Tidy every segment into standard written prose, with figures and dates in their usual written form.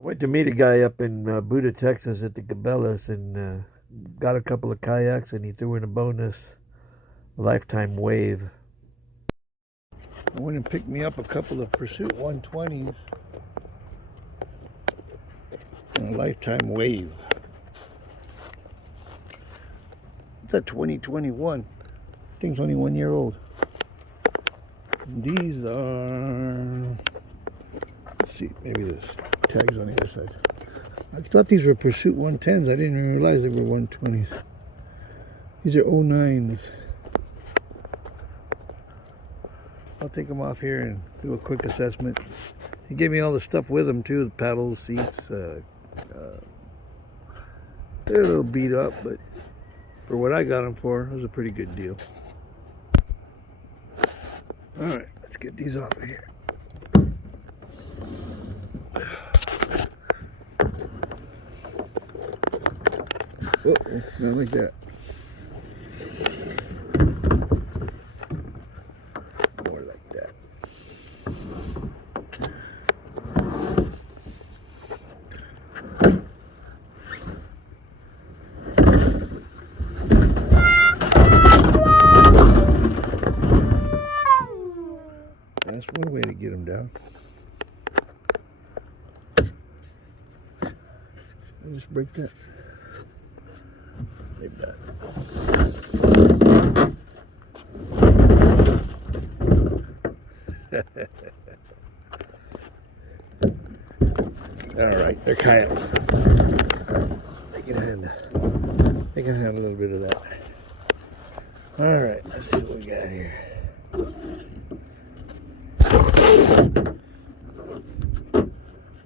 Went to meet a guy up in Buda, Texas at the Cabela's and got a couple of kayaks and he threw in a bonus lifetime wave. I went and picked me up a couple of Pursuit 120s and a lifetime wave. It's a 2021. Thing's only 1 year old. These are, let's see, maybe there's tags on the other side. I thought these were Pursuit 110s. I didn't even realize they were 120s. These are 09s. I'll take them off here and do a quick assessment. He gave me all the stuff with them too, the paddles, seats. They're a little beat up, but for what I got them for, it was a pretty good deal. Alright, let's get these off of here. Uh-oh, not like that. More like that. That's one way to get them down. I just break that. Maybe not. All right, they're kayaks. They can handle a little bit of that. All right, let's see what we got here.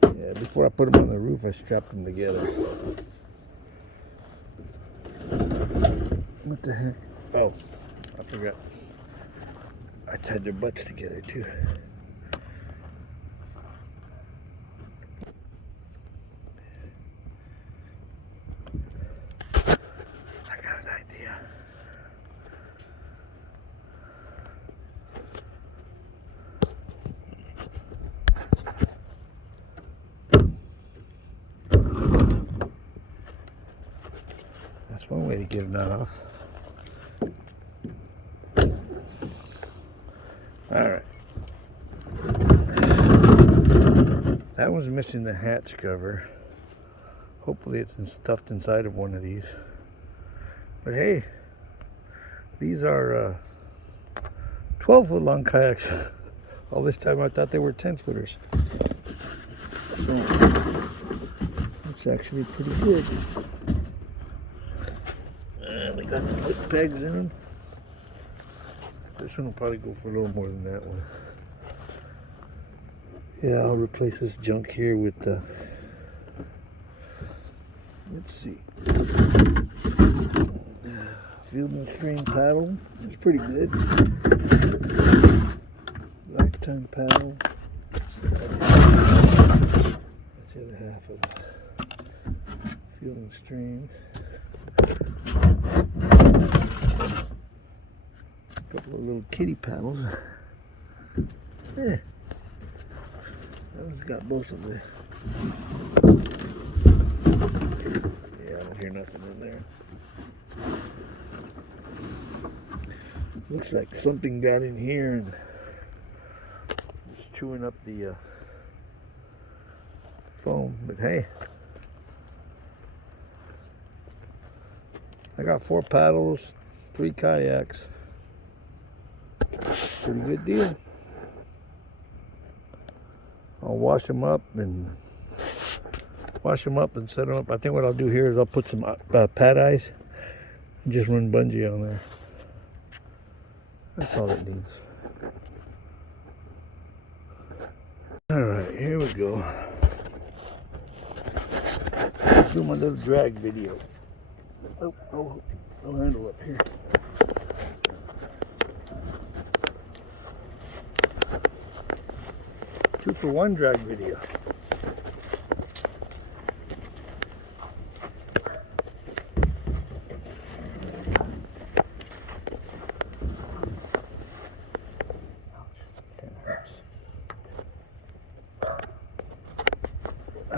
Yeah, before I put them on the roof, I strapped them together. What the heck? Oh, I forgot. I tied their butts together too. I got an idea. That's one way to get a knot off. Alright. That one's missing the hatch cover. Hopefully it's stuffed inside of one of these. But hey, these are 12-foot long kayaks. All this time I thought they were 10-footers. So, it's actually pretty good. They got the foot pegs in them. This one will probably go for a little more than that one. Yeah, I'll replace this junk here with the, let's see, field and stream paddle. It's pretty good. Lifetime paddle. That's the other half of the field and stream. Couple of little kitty paddles. Yeah, that one's got both of them. Yeah, I don't hear nothing in there. Looks like something got in here and was chewing up the foam. But hey, I got 4 paddles, 3 kayaks. Pretty good deal. I'll wash them up and set them up. I think what I'll do here is I'll put some pad eyes and just run bungee on there. That's all it needs. Alright, here we go. Let's do my little drag video. Oh, no handle up here. Two-for-one drag video.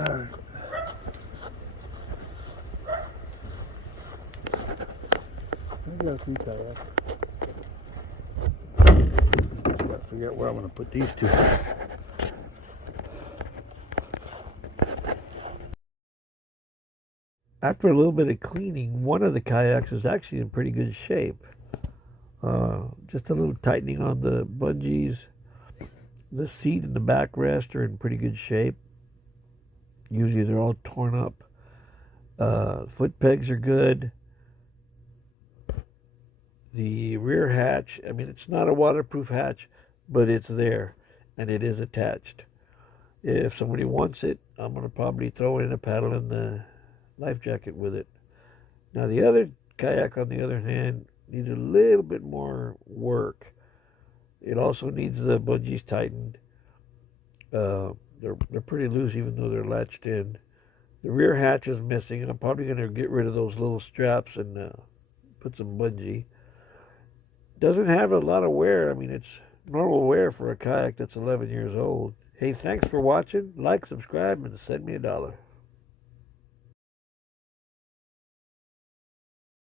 Alright. I got 3 kayaks. Gotta figure out where I'm going to put these two. After a little bit of cleaning, one of the kayaks is actually in pretty good shape. Just a little tightening on the bungees. The seat and the backrest are in pretty good shape. Usually they're all torn up. Foot pegs are good. The rear hatch, I mean, it's not a waterproof hatch, but it's there, and it is attached. If somebody wants it, I'm going to probably throw in a paddle and the life jacket with it. Now, the other kayak, on the other hand, needs a little bit more work. It also needs the bungees tightened. They're pretty loose, even though they're latched in. The rear hatch is missing, and I'm probably going to get rid of those little straps and put some bungee. Doesn't have a lot of wear. I mean, it's normal wear for a kayak that's 11 years old. Hey, thanks for watching. Like, subscribe, and send me $1.